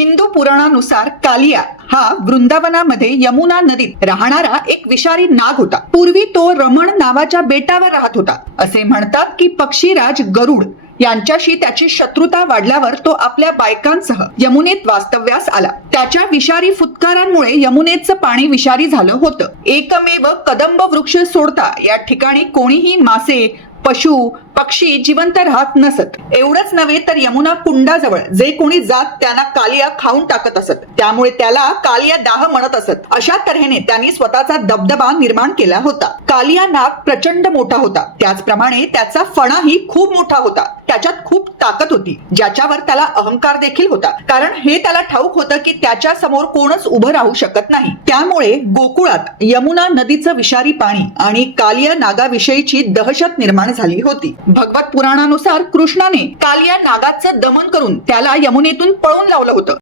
हिंदू पुराणानुसार कालिया हा वृंदावनामध्ये यमुना नदीत राहणारा एक विषारी नाग होता। पूर्वी तो रमण नावाच्या बेटावर राहत होता। असे म्हणतात की पक्षीराज गरुड यांच्याशी त्याची शत्रुता वाढल्यावर तो आपल्या बायकांसह यमुनेत वास्तव्यास आला। त्याच्या विषारी फुत्कारांमुळे यमुनेचं पाणी विषारी झालं होतं। एकमेव कदंब वृक्ष सोडता या ठिकाणी कोणीही मासे, पशु, पक्षी जिवंत राहत नसत। एवढंच नव्हे तर यमुना कुंडाजवळ जे कोणी जात त्यांना कालिया खाऊन टाकत असत। त्यामुळे त्याला कालिया दाह म्हणत असत। अशा तऱ्हेने त्यांनी स्वतःचा दबदबा निर्माण केला होता। कालिया नाग प्रचंड मोठा होता, त्याचप्रमाणे त्याचा फणाही खूप मोठा होता। त्याच्यात खूप ताकद होती, ज्याच्यावर त्याला अहंकार देखील होता, कारण हे त्याला ठाऊक होतं की त्याच्या समोर कोणच उभं राहू शकत नाही। त्यामुळे गोकुळात यमुना नदीचं विषारी पाणी आणि कालिया नागाविषयीची दहशत निर्माण झाली होती। भगवत पुराणानुसार कृष्णाने कालिया नागाचं दमन करून त्याला यमुनेतून पळून लावलं होतं।